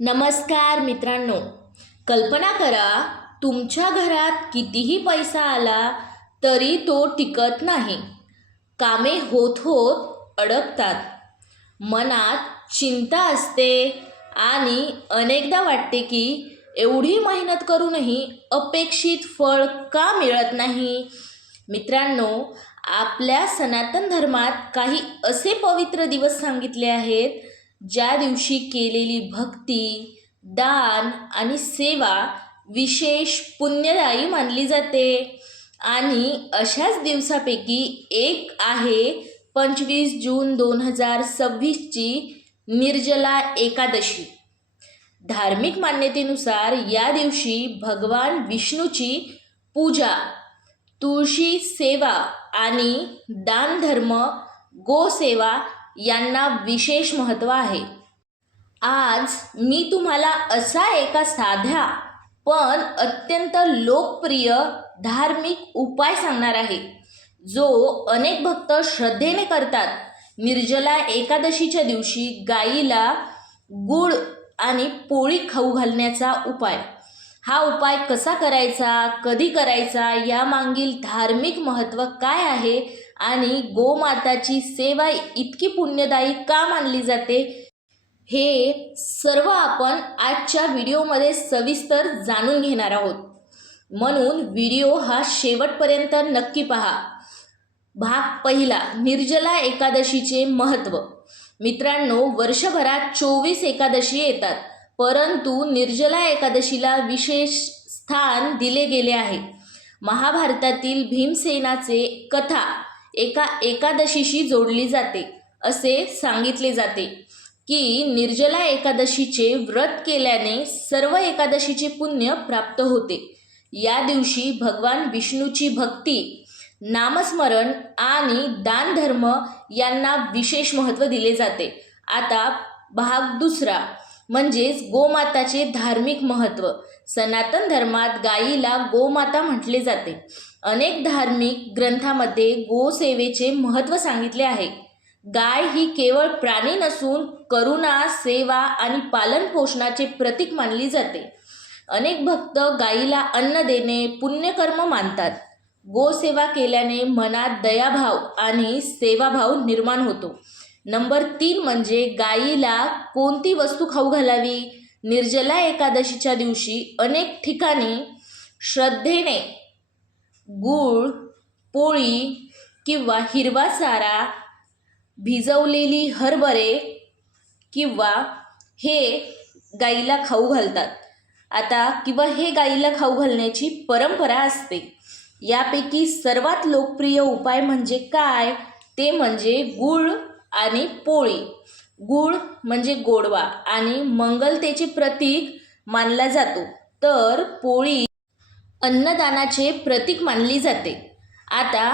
नमस्कार मित्रांनो, कल्पना करा तुमच्या घरात कितीही पैसा आला तरी तो टिकत नाही. कामे होत होत अडकतात. मनात चिंता असते आणि अनेकदा वाटते की एवढी मेहनत करूनही अपेक्षित फळ का मिळत नाही. मित्रांनो, आपल्या सनातन धर्मात काही असे पवित्र दिवस सांगितले आहेत ज्या दिवशी केलेली भक्ती, दान आणि सेवा विशेष पुण्यदायी मानली जाते. आणि अशाच दिवसापैकी एक आहे 25 जून 2026ची निर्जला एकादशी. धार्मिक मान्यतेनुसार या दिवशी भगवान विष्णूची पूजा, तुळशी सेवा आणि दानधर्म, गोसेवा यांना विशेष महत्त्व आहे. आज मी तुम्हाला असा एका साध्या पण अत्यंत लोकप्रिय धार्मिक उपाय सांगणार आहे जो अनेक भक्त श्रद्धेने करतात. निर्जला एकादशीच्या दिवशी गाईला गूळ आणि पोळी खाऊ घालण्याचा उपाय. हा उपाय कसा करायचा, कधी करायचा, यामागील धार्मिक महत्त्व काय आहे आणि गोमाताची सेवा इतकी पुण्यदायी का मानली जाते, हे सर्व आपण आजच्या व्हिडिओमध्ये सविस्तर जाणून घेणार आहोत. म्हणून व्हिडिओ हा शेवटपर्यंत नक्की पहा. भाग पहिला, निर्जला एकादशीचे महत्त्व. मित्रांनो, वर्षभरात 24 एकादशी येतात, परंतु निर्जला एकादशीला विशेष स्थान दिले गेले आहे. महाभारतातील भीमसेनाचे कथा एका एकादशीशी जोडली जाते. असे सांगितले जाते की निर्जला एकादशीचे व्रत केल्याने सर्व एकादशीचे पुण्य प्राप्त होते. या दिवशी भगवान विष्णूची भक्ती, नामस्मरण आणि दानधर्म यांना विशेष महत्त्व दिले जाते. आता भाग दुसरा, म्हणजेच गोमाताचे धार्मिक महत्त्व. सनातन धर्मात गायीला गोमाता म्हटले जाते. अनेक धार्मिक ग्रंथामध्ये गोसेवेचे महत्त्व सांगितले आहे. गाय ही केवळ प्राणी नसून करुणा, सेवा आणि पालनपोषणाचे प्रतीक मानली जाते. अनेक भक्त गायीला अन्न देणे पुण्यकर्म मानतात. गोसेवा केल्याने मनात दयाभाव आणि सेवाभाव निर्माण होतो. नंबर 3 म्हणजे गायीला कोणती वस्तू खाऊ घालावी. निर्जला एकादशीच्या दिवशी अनेक ठिकाणी श्रद्धेने गूळ, पोळी किंवा हिरवा चारा, भिजवलेली हरभरे किंवा हे गाईला खाऊ घालतात. हे गाईला खाऊ घालण्याची परंपरा असते. यापैकी सर्वात लोकप्रिय उपाय म्हणजे काय, ते म्हणजे गूळ आणि पोळी. गूळ म्हणजे गोडवा आणि मंगलतेचे प्रतीक मानला जातो, तर पोळी अन्नदानाचे प्रतीक मानली जाते. आता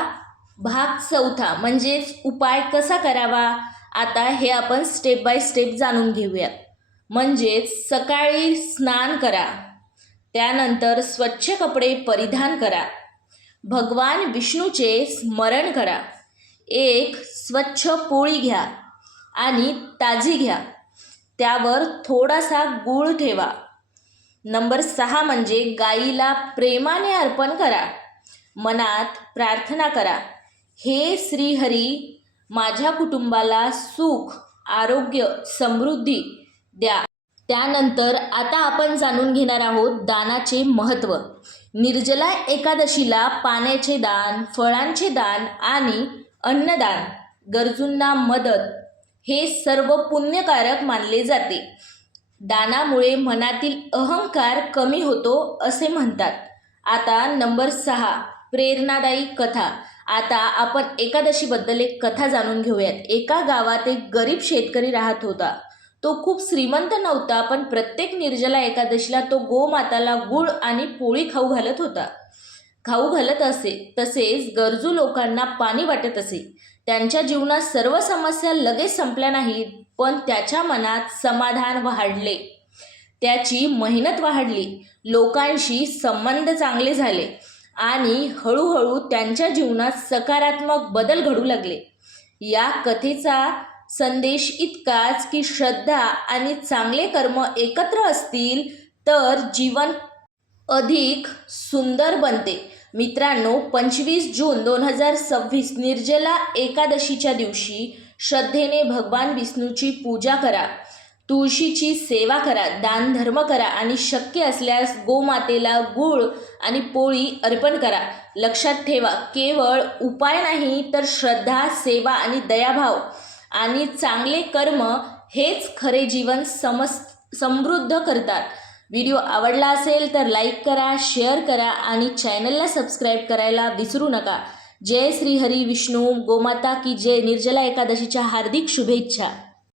भाग चौथा, म्हणजेच उपाय कसा करावा. आता हे आपण स्टेप बाय स्टेप जाणून घेऊयात. म्हणजेच सकाळी स्नान करा, त्यानंतर स्वच्छ कपडे परिधान करा, भगवान विष्णूचे स्मरण करा, एक स्वच्छ पोळी घ्या आणि ताजी घ्या, त्यावर थोडासा गूळ ठेवा. नंबर 6 म्हणजे गाईला प्रेमाने अर्पण करा. मनात प्रार्थना करा, हे श्रीहरी, माझ्या कुटुंबाला सुख, आरोग्य, समृद्धी द्या. त्यानंतर आता आपण जाणून घेणार आहोत दानाचे महत्त्व. निर्जला एकादशीला पाण्याचे दान, फळांचे दान आणि अन्नदान, गरजूंना मदत हे सर्व पुण्यकारक मानले जाते. दानामुळे मनातील अहंकार कमी होतो असे म्हणतात. आता नंबर 6, प्रेरणादायी कथा. आता आपण एकादशीबद्दल एक कथा जाणून घेऊयात. एका गावात एक गरीब शेतकरी राहत होता. तो खूप श्रीमंत नव्हता, पण प्रत्येक निर्जला एकादशीला तो गोमाताला गूळ आणि पोळी खाऊ घालत असे. तसेच गरजू लोकांना पाणी वाटत असे. त्यांच्या जीवनात सर्व समस्या लगेच संपल्या नाहीत, पण त्याच्या मनात समाधान वाढले, त्याची मेहनत वाढली, लोकांशी संबंध चांगले झाले आणि हळूहळू त्यांच्या जीवनात सकारात्मक बदल घडू लागले. या कथेचा संदेश इतकाच की श्रद्धा आणि चांगले कर्म एकत्र असतील तर जीवन अधिक सुंदर बनते. मित्रांनो, 25 जून 2026 निर्जला एकादशीच्या दिवशी श्रद्धेने भगवान विष्णूची पूजा करा, तुळशीची सेवा करा, दानधर्म करा आणि शक्य असल्यास गोमातेला गूळ आणि पोळी अर्पण करा. लक्षात ठेवा, केवळ उपाय नाही तर श्रद्धा, सेवा आणि दयाभाव आणि चांगले कर्म हेच खरे जीवन समृद्ध करतात. व्हिडिओ आवडला असेल तर लाईक करा, शेअर करा आणि चॅनलला सबस्क्राईब करायला विसरू नका. जय श्री हरी विष्णू. गोमाता की जय. निर्जला एकादशीच्या हार्दिक शुभेच्छा.